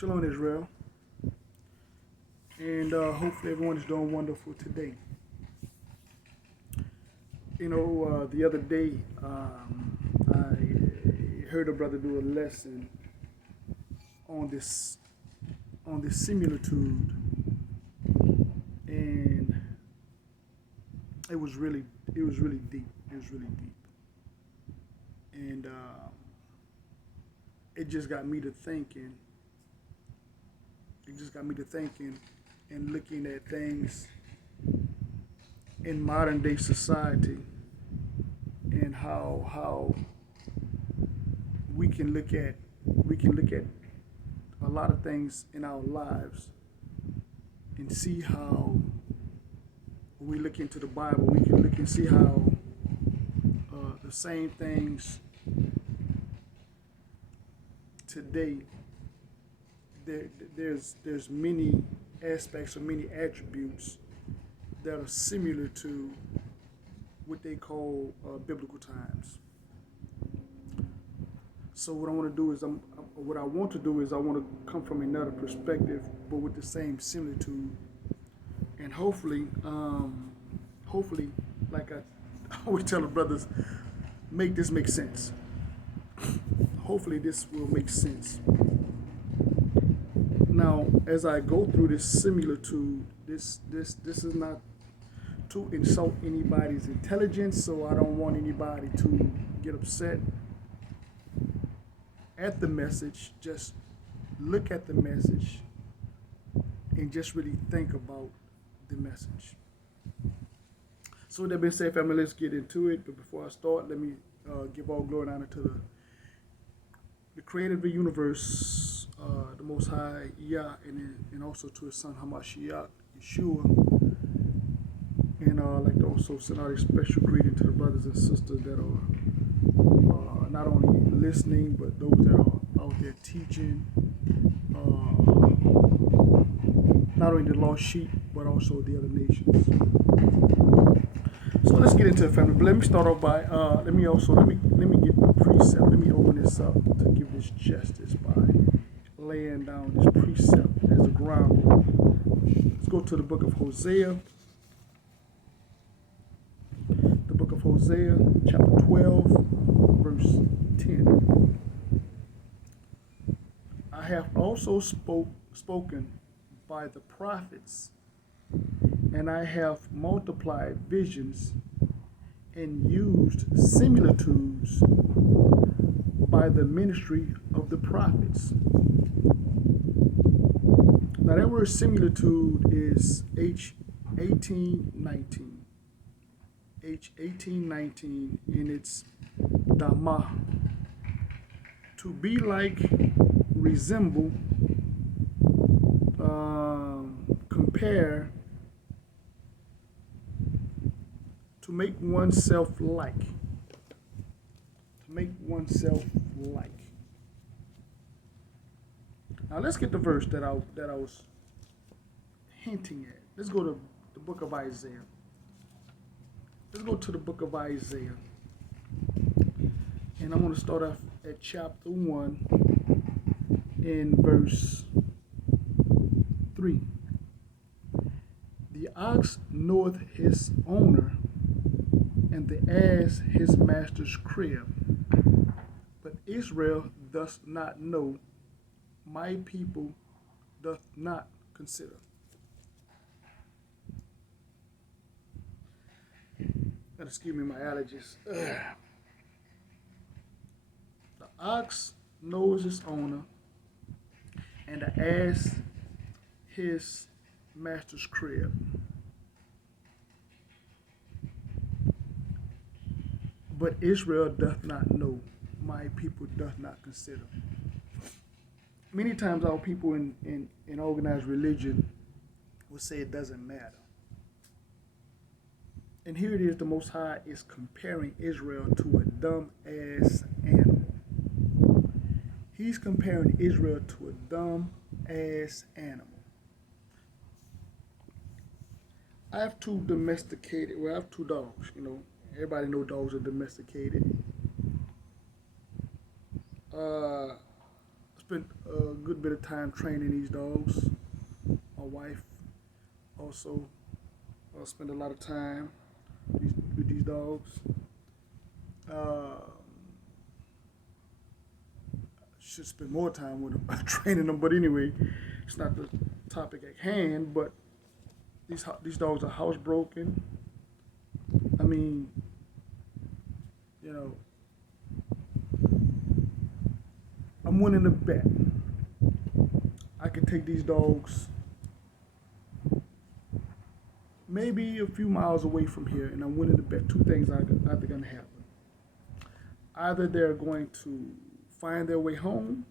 Shalom, Israel, and hopefully everyone is doing wonderful today. The other day I heard a brother do a lesson on this similitude, and it was really deep. It was really deep, and it just got me to thinking. It just got me to thinking and looking at things in modern day society and how we can look at a lot of things in our lives and see how when we look into the Bible we can look and see how the same things today there's many aspects or many attributes that are similar to what they call biblical times. So what I want to do is I want to come from another perspective, but with the same similitude, and hopefully, like I always tell the brothers, make this make sense. Hopefully, this will make sense. Now, as I go through this similitude, this is not to insult anybody's intelligence, so I don't want anybody to get upset at the message. Just look at the message and just really think about the message. So with that being said, family, let's get into it. But before I start, let me give all glory and honor to the creator of the universe, the Most High, Yah, and also to his son, Hamashiach, Yeshua. And I'd like to also send out a special greeting to the brothers and sisters that are not only listening, but those that are out there teaching, not only the lost sheep, but also the other nations. So let's get into it, family. But let me start off by let me get the precept. Let me open this up to give this justice by laying down this precept as a ground. Let's go to the book of Hosea. The book of Hosea, chapter 12, verse 10. I have also spoken by the prophets, and I have multiplied visions and used similitudes by the ministry of the prophets. Now that word similitude is H1819. H1819, and it's Dama. To be like, resemble, compare, to make oneself like. To make oneself like. Now let's get the verse that I was hinting at. Let's go to the book of Isaiah. Let's go to the book of Isaiah. And I'm going to start off at chapter 1 in verse 3. The ox knoweth his owner, and the ass his master's crib. But Israel doth not know, my people doth not consider. Excuse me, my allergies. The ox knows his owner, and the ass his master's crib. But Israel doth not know, my people doth not consider. Many times our people in organized religion will say it doesn't matter. And here it is, the Most High is comparing Israel to a dumb-ass animal. He's comparing Israel to a dumb-ass animal. I have two dogs, Everybody knows dogs are domesticated. I spent a good bit of time training these dogs. My wife also spent a lot of time with these dogs. Should spend more time with them, training them. But anyway, it's not the topic at hand. But these dogs are housebroken. I mean, you know, I'm willing to bet I could take these dogs maybe a few miles away from here, and I'm willing to bet two things are either going to happen. Either they're going to find their way home,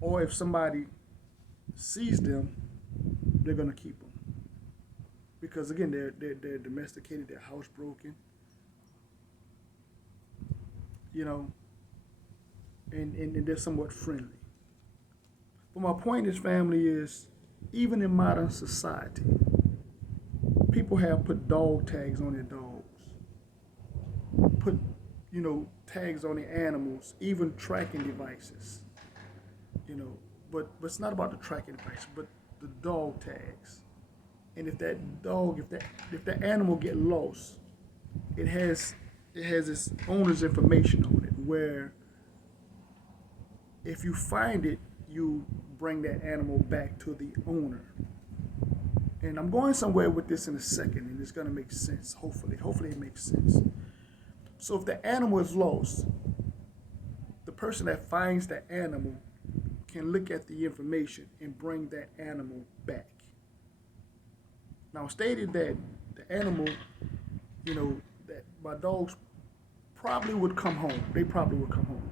or if somebody sees them, they're going to keep them. Because again, they're domesticated, they're housebroken, you know, and they're somewhat friendly. But my point is, family, is even in modern society, people have put dog tags on their dogs, put, you know, tags on their animals, even tracking devices, you know. But it's not about the tracking device, but the dog tags. And if that dog, if that animal get lost, it has its owner's information on it, where if you find it, you bring that animal back to the owner. And I'm going somewhere with this in a second, and it's going to make sense, hopefully. Hopefully it makes sense. So if the animal is lost, the person that finds the animal can look at the information and bring that animal back. Now, stated that the animal, you know, that my dogs probably would come home. They probably would come home.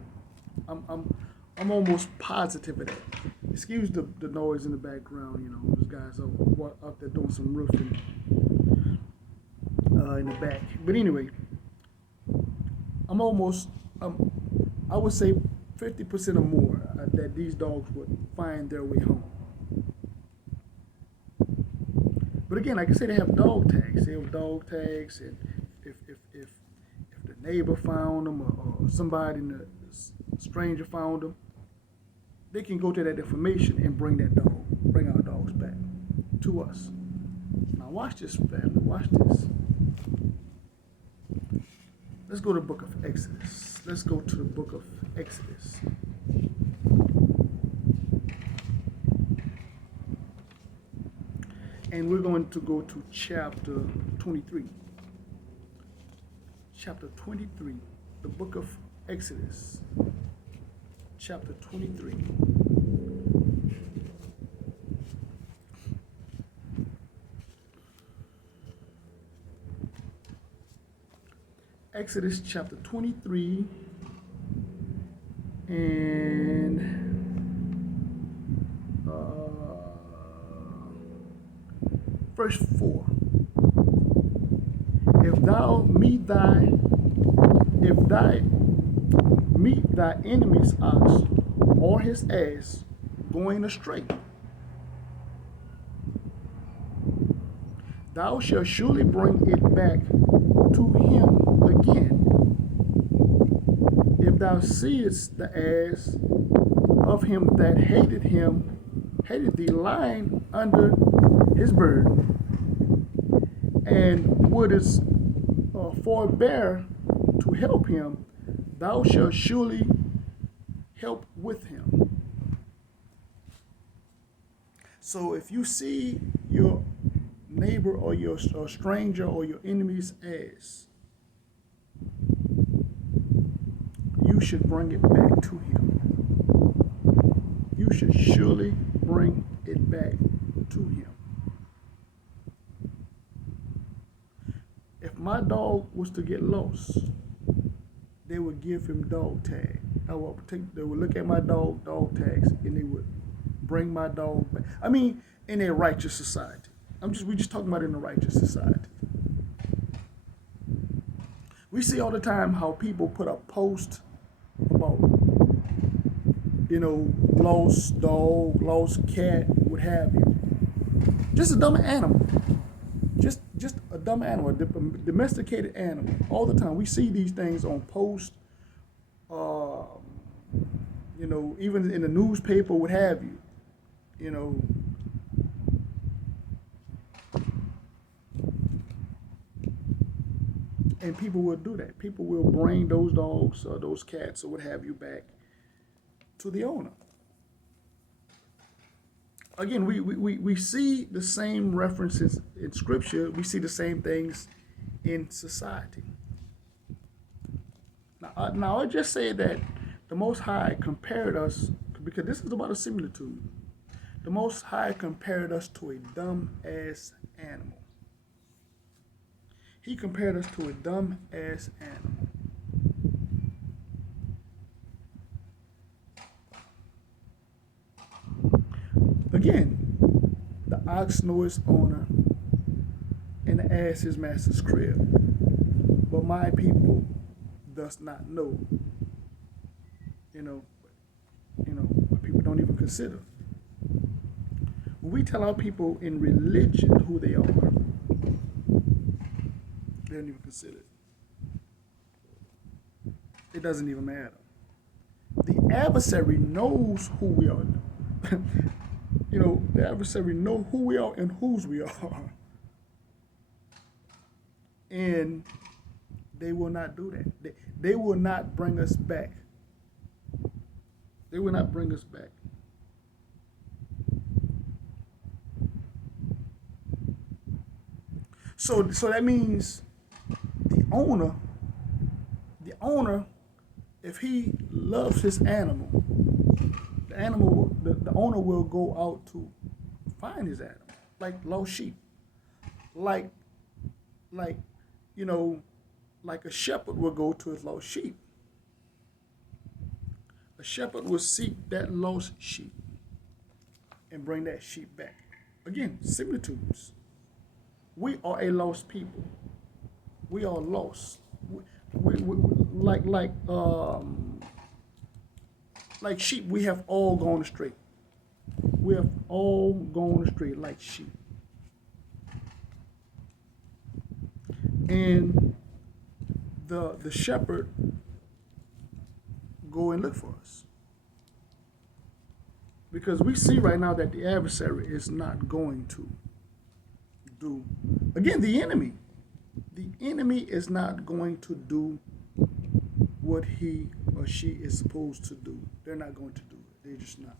I'm almost positive of that. Excuse the noise in the background. You know, those guys are out there doing some roofing in the back. But anyway, I would say 50% or more that these dogs would find their way home. But again, like I said, they have dog tags. They have dog tags, and if the neighbor found them, or somebody, a stranger found them, they can go to that information and bring our dogs back to us. Now watch this, family. Watch this. Let's go to the book of Exodus. Let's go to the book of Exodus. And we're going to go to chapter 23. Chapter 23, the book of Exodus. Chapter 23. Exodus chapter 23 and verse 4. If thou meet thy enemy's ox or his ass going astray, thou shalt surely bring it back to him again. If thou seest the ass of him that hated thee lying under his burden, and wouldest forbear to help him, thou shalt surely help with him. So if you see your neighbor or your stranger or your enemy's ass, you should bring it back to him. You should surely bring it back to him. If my dog was to get lost, they would give him dog tag. They would look at my dog tags, and they would bring my dog back. I mean, in a righteous society. We just talking about in a righteous society. We see all the time how people put up posts about, you know, lost dog, lost cat, what have you. Just a dumb animal. Just a dumb animal, a domesticated animal. All the time. We see these things on posts, you even in the newspaper, what have you. You know, and people will do that. People will bring those dogs or those cats or what have you back to the owner. Again, we see the same references in Scripture. We see the same things in society. Now I just say that the Most High compared us, because this is about a similitude. The Most High compared us to a dumb-ass animal. He compared us to a dumb-ass animal. Again, the ox knows its owner, and the ass his master's crib. But my people does not know. What people don't even consider. When we tell our people in religion who they are, they don't even consider it. It doesn't even matter. The adversary knows who we are. The adversary knows who we are and whose we are. And they will not do that. They will not bring us back. They will not bring us back. So that means the owner, if he loves his animal, the owner will go out to find his animal, like lost sheep, like a shepherd will go to his lost sheep. A shepherd will seek that lost sheep and bring that sheep back. Again, similitudes. We are a lost people. We are lost. Like sheep, we have all gone astray. We have all gone astray like sheep. And the shepherd go and look for us. Because we see right now that the adversary is not going to do. Again, the enemy is not going to do what he or she is supposed to do. They're not going to do it. They're just not.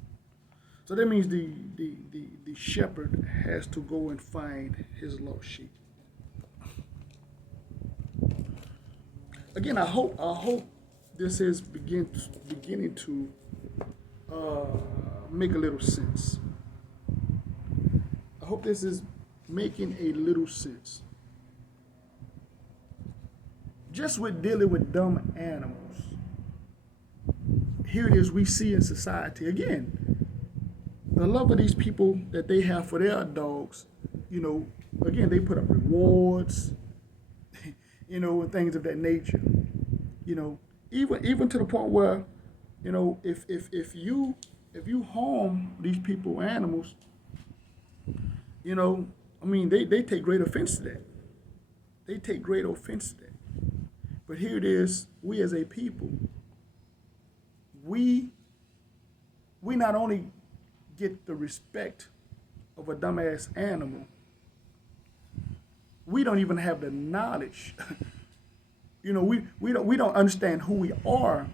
So that means the shepherd has to go and find his lost sheep. Again, I hope this is beginning to make a little sense. I hope this is making a little sense. Just with dealing with dumb animals, here it is we see in society, again, the love of these people that they have for their dogs, again, they put up rewards, and things of that nature. Even to the point where, if you harm these people, animals, they take great offense to that. They take great offense to that. But here it is, we as a people, we not only get the respect of a dumbass animal, we don't even have the knowledge. We don't understand who we are,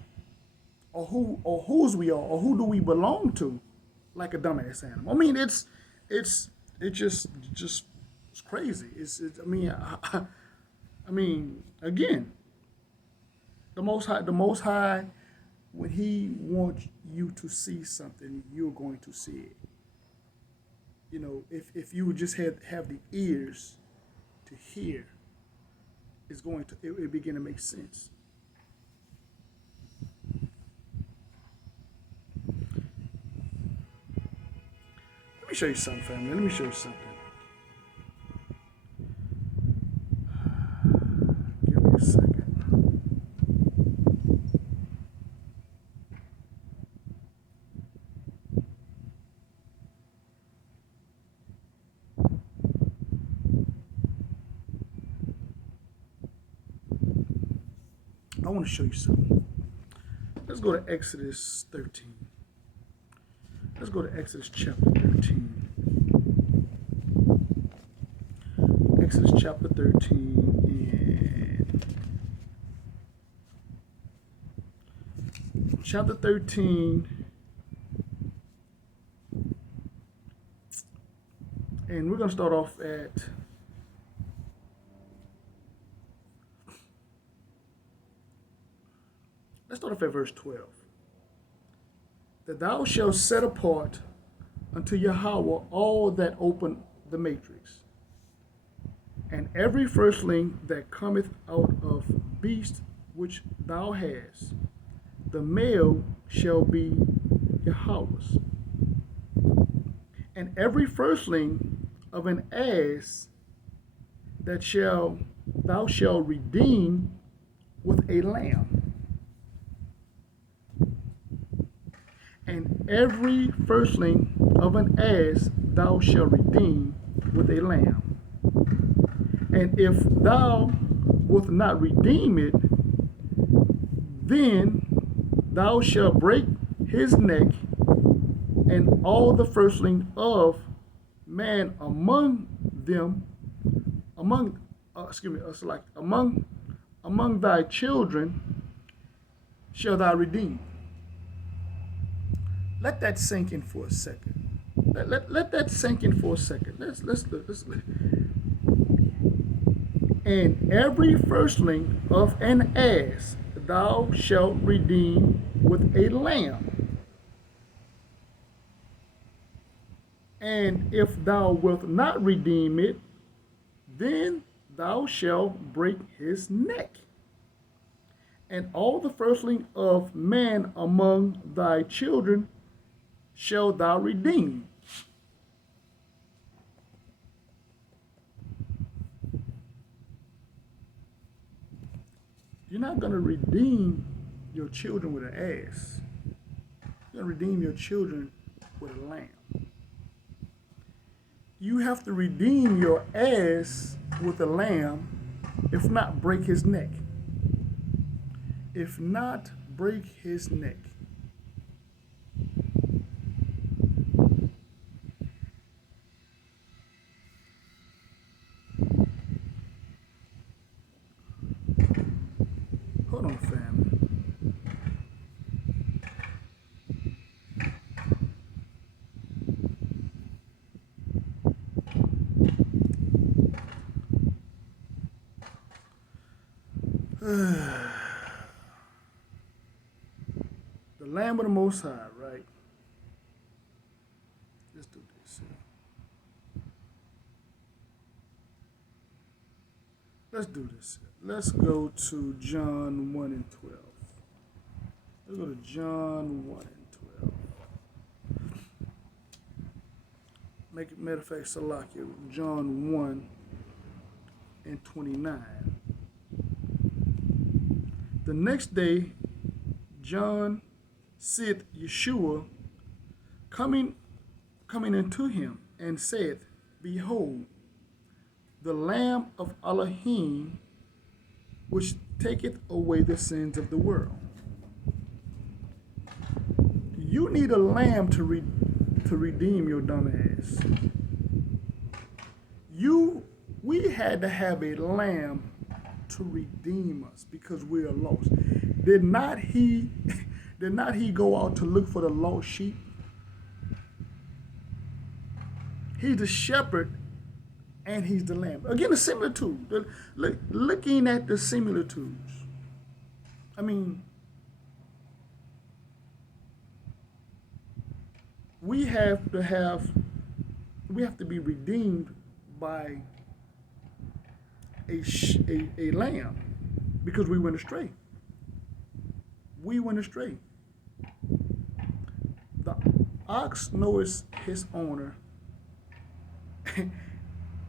or whose we are, or who do we belong to, like a dumbass animal. It's crazy. Again, the Most High, when He wants you to see something, you're going to see it. If you would just have the ears to hear, it begin to make sense. Let me show you something, family. Let me show you something. Give me a second. I want to show you something. Let's let's go to Exodus 13. Let's go to Exodus chapter 13. Exodus chapter 13 and chapter 13 and we're going to start off at verse 12. That thou shalt set apart unto Yahweh all that open the matrix, and every firstling that cometh out of beast which thou hast, the male shall be Yahweh's. And every firstling of an ass that thou shalt redeem with a lamb. And every firstling of an ass thou shalt redeem with a lamb. And if thou wilt not redeem it, then thou shalt break his neck, and all the firstling of man among thy children shall thou redeem. Let that sink in for a second. Let that sink in for a second. Let's look. And every firstling of an ass thou shalt redeem with a lamb. And if thou wilt not redeem it, then thou shalt break his neck. And all the firstling of man among thy children shall thou redeem. You're not going to redeem your children with an ass. You're going to redeem your children with a lamb. You have to redeem your ass with a lamb, if not break his neck. If not break his neck. Hold on, family. The Lamb of the Most High, right? Let's do this. Let's do this. Let's go to John 1 and 12. Let's go to John 1 and 12. Matter of fact, Salakia, John 1 and 29. The next day, John seeth Yeshua coming unto him, and saith, Behold, the Lamb of Elohim, which taketh away the sins of the world. You need a lamb to redeem your dumb ass. We had to have a lamb to redeem us because we are lost. Did not he go out to look for the lost sheep? He's the shepherd and he's the lamb. Again, the similitude. Looking at the similitudes. I mean, we have to be redeemed by a lamb because we went astray. We went astray. The ox knows his owner,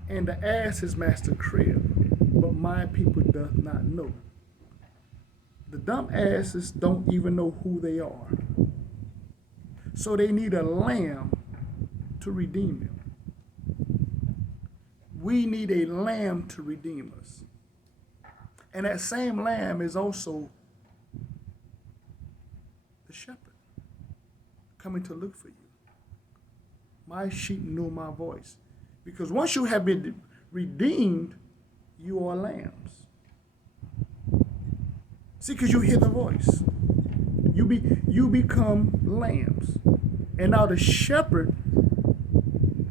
and the ass his master crib, but my people doth not know. The dumb asses don't even know who they are. So they need a lamb to redeem them. We need a lamb to redeem us. And that same lamb is also the shepherd coming to look for you. My sheep know my voice. Because once you have been redeemed, you are lambs. See, because you hear the voice. You become lambs. And now the shepherd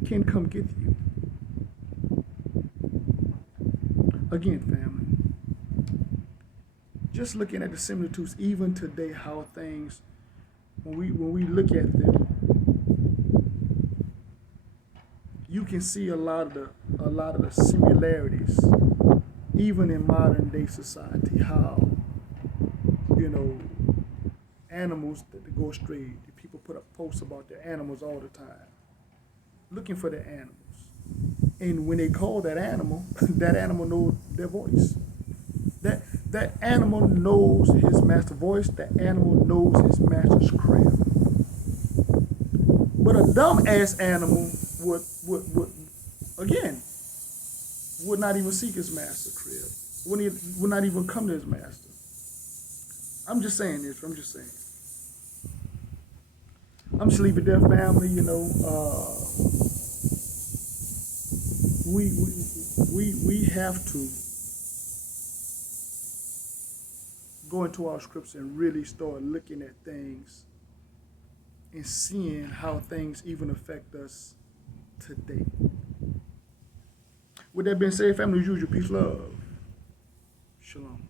can come get you. Again, family, just looking at the similitudes, even today, how things, when we look at them, you can see a lot of the similarities, even in modern day society. How, animals that go astray. People put up posts about their animals all the time, looking for their animals. And when they call that animal knows their voice. That animal knows his master's voice. That animal knows his master's crib. But a dumb ass animal would not even seek his master's crib. Would not even come to his master. I'm just saying this. I'm just saying. I'm just leave it there, family. We have to go into our scripts and really start looking at things and seeing how things even affect us today. With that being said, family, use your peace, love. Shalom.